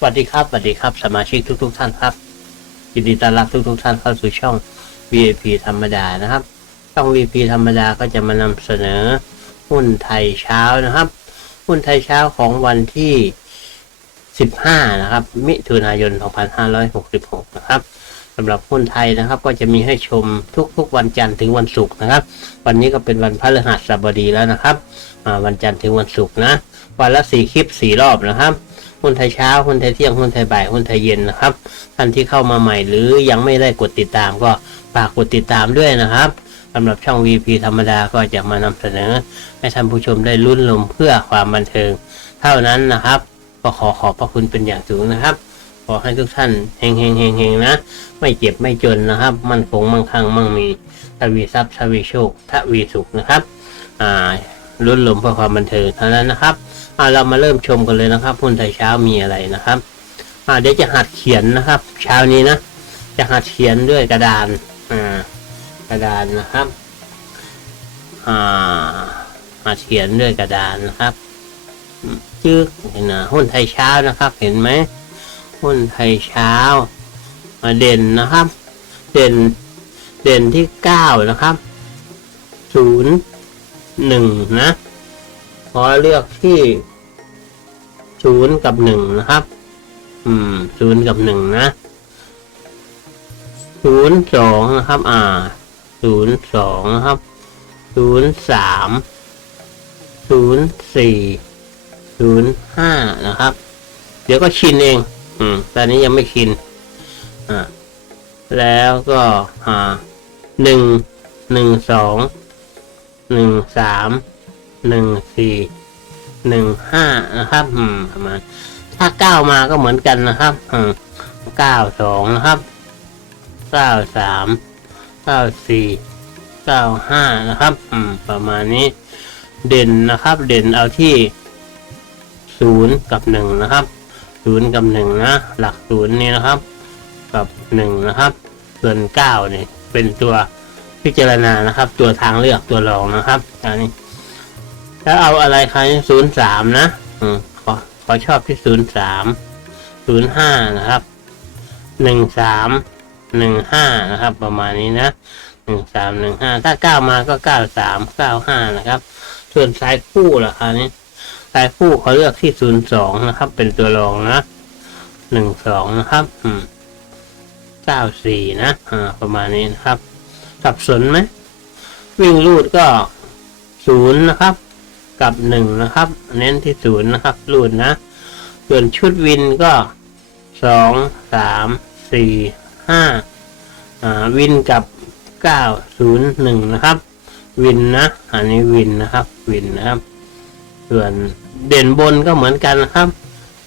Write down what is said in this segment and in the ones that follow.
สวัสดีครับสวัสดีครับ สมาชิกทุกๆทท่านครับยินดีต้อนรับทุกๆทท่านเข้าสู่ช่อง VIP ธรรมดานะครับ ช่อง VIP ธรรมดาก็จะมานำเสนอหุ้นไทยเช้านะครับ หุ้นไทยเช้าของวันที่ 15 นะครับ มิถุนายน 2566 นะครับสำหรับหุ้นไทยนะครับ ก็จะมีให้ชมทุกๆ วันจันทร์ถึงวันศุกร์นะครับ วันนี้ก็เป็นวันพฤหัสบดีแล้วนะครับวันจันทร์ถึงวันศุกร์นะ วันละสี่คลิปสี่รอบนะครับ หุ้นไทยเช้าหุ้นไทยเที่ยงหุ้นไทยบ่ายหุ้นไทยเย็นนะครับท่านที่เข้ามาใหม่หรือยังไม่ได้กดติดตามก็ฝากกดติดตามด้วยนะครับสำหรับช่อง VP ธรรมดาก็จะมานำเสนอ ให้ท่านผู้ชมได้ลุ้นลมเพื่อความบันเทิง เท่านั้นนะครับก็ขอขอบพระคุณเป็นอย่างสูงนะครับ ขอให้ทุกท่านเฮงเฮงเฮงเฮงนะ ไม่เจ็บไม่จนนะครับ มั่นคงมั่งคั่งมั่งมีทวีทรัพย์ทวีโชคทวีสุขนะครับ อ่าลุ้นลมเพื่อความบันเทิงเท่านั้นนะครับ อ่าเรามาเริ่มชมกันเลยนะครับหุ้นไทยเช้ามีอะไรนะครับอ่าเดี๋ยวจะหัดเขียนนะครับ เช้านี้นะ จะหัดเขียนด้วยกระดานอ่ากระดานนะครับอ่าหัดเขียนด้วยกระดานนะครับอืมชื่อเห็นนะหุ้นไทยเช้านะครับ เห็นไหมหุ้นไทยเช้ามาเด่นนะครับ เด่นเด่นที่เก้านะครับศูนย์หนึ่งนะ ขอเลือกที่ศูนย์กับหนึ่งนะครับ อืมศูนย์กับหนึ่งนะศูนย์สองนะครับ อ่าศูนย์สองนะครับศูนย์สามศูนย์สี่ศูนย์ห้านะครับ เดี๋ยวก็ชินเอง อืมตอนนี้ยังไม่ชิน อ่า แล้วก็อ่าหนึ่งหนึ่งสองหนึ่งสาม หนึ่งสี่หนึ่งห้านะครับอืมประมาณถ้าเก้ามาก็เหมือนกันนะครับอืมเก้าสองนะครับเก้าสามเก้าสี่เก้าห้านะครับ อืม ประมาณนี้ เด่นนะครับ เด่นเอาที่ศูนย์กับหนึ่งนะครับศูนย์กับหนึ่งนะ หลักศูนย์นี่นะครับ กับหนึ่งนะครับ ส่วนเก้าเนี่ยเป็นตัวพิจารณานะครับ ตัวทางเลือกตัวรองนะครับอันนี้ แล้วเอาอะไรคะศูนย์สามนะ อืมขอขอชอบที่ศูนย์สามศูนย์ห้านะครับหนึ่งสามหนึ่งห้านะครับ ประมาณนี้นะหนึ่งสามหนึ่งห้าถ้าเก้ามาก็เก้าสามเก้าห้านะครับ ส่วนสายคู่ล่ะคะนี้สายคู่เขาเลือกที่ศูนย์สองนะครับ เป็นตัวรองนะหนึ่งสองนะครับ อืมเก้าสี่นะอ่าประมาณนี้นะครับ สับสนไหมวิ่งรูดก็ศูนย์นะครับ กับหนึ่งนะครับ เน้นที่ศูนย์นะครับรูดนะ ส่วนชุดวินก็สองสามสี่ห้าอ่าวินกับเก้าศูนย์หนึ่งนะครับ วินนะ อันนี้วินนะครับ วินนะครับ ส่วนเด่นบนก็เหมือนกันนะครับ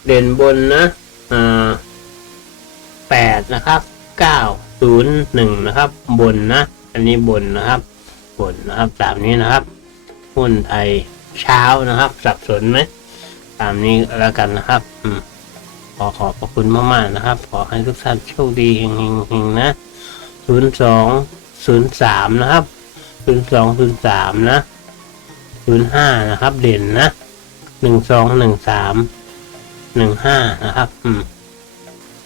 เด่นบนนะอ่าแปดนะครับเก้าศูนย์หนึ่งนะครับ บนนะ อันนี้บนนะครับ บนนะครับตามนี้นะครับหุ้นไทย เช้านะครับ สับสนไหมตามนี้แล้วกันนะครับอืมขอขอบพระคุณมากๆนะครับ ขอให้ทุกท่านโชคดีเฮงๆๆนะศูนย์สองศูนย์สามนะครับศูนย์สองศูนย์สามนะศูนย์ห้านะครับ เด่นนะหนึ่งสองหนึ่งสามหนึ่งห้านะครับ อืม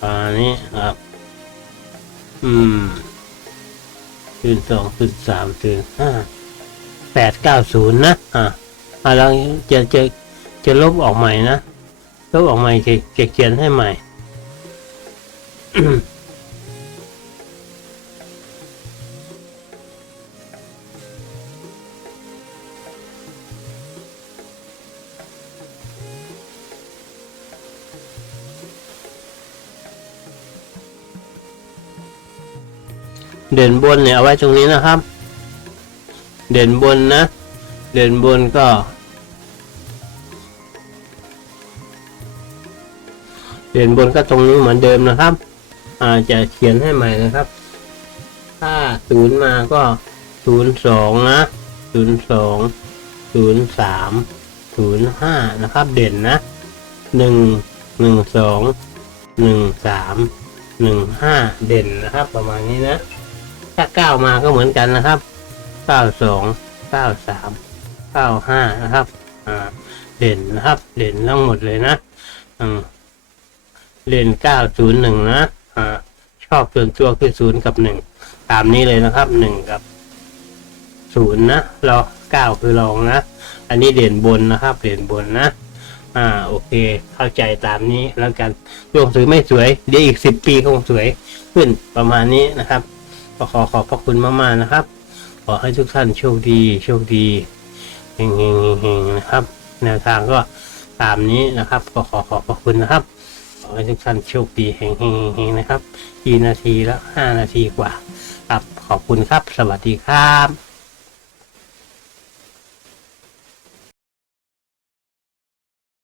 ตอนนี้ครับ อืมศูนย์สองศูนย์สามศูนย์ห้าแปดเก้าศูนย์นะ อ่า อ่าเราจะจะจะลบออกใหม่นะลบออกใหม่จะจะเขียนให้ใหม่เด่นบนเนี่ยเอาไว้ตรงนี้นะครับ เด่นบนนะ เด่นบนก็ เด่นบนก็ตรงนี้เหมือนเดิมนะครับ อาจะเขียนให้ใหม่นะครับ ถ้าศูนย์มาก็ศูนย์สองนะศูนย์สองศูนย์สามศูนย์ห้านะครับ เด่นนะหนึ่งหนึ่งสองหนึ่งสามหนึ่งห้าเด่นนะครับ ประมาณนี้นะ ถ้าเก้ามาก็เหมือนกันนะครับเก้าสองเก้าสามเก้าห้านะครับ อ่า เด่นนะครับ เด่นทั้งหมดเลยนะอืม เลนเก้าศูนย์หนึ่งนะอ่าชอบส่วนตัวคือศูนย์กับหนึ่งตามนี้เลยนะครับหนึ่งกับศูนย์นะเรอเก้าคือรองนะ อันนี้เด่นบนนะครับเด่นบนนะอ่าโอเค เข้าใจตามนี้แล้วกันดวงสวยไม่สวย เดี๋ยวอีกสิบปีคงสวยขึ้นประมาณนี้นะครับก็ขอขอบพระคุณมากๆนะครับ ขอให้ทุกท่านโชคดีโชคดีเฮงเฮงเฮงๆนะครับ แนวทางก็ตามนี้นะครับ ก็ขอขอบพระคุณนะครับ ขอให้ทุกท่านโชคดีแห่งๆนะครับกี่นาทีแล้วห้านาทีกว่าครับขอบคุณครับ สวัสดีครับ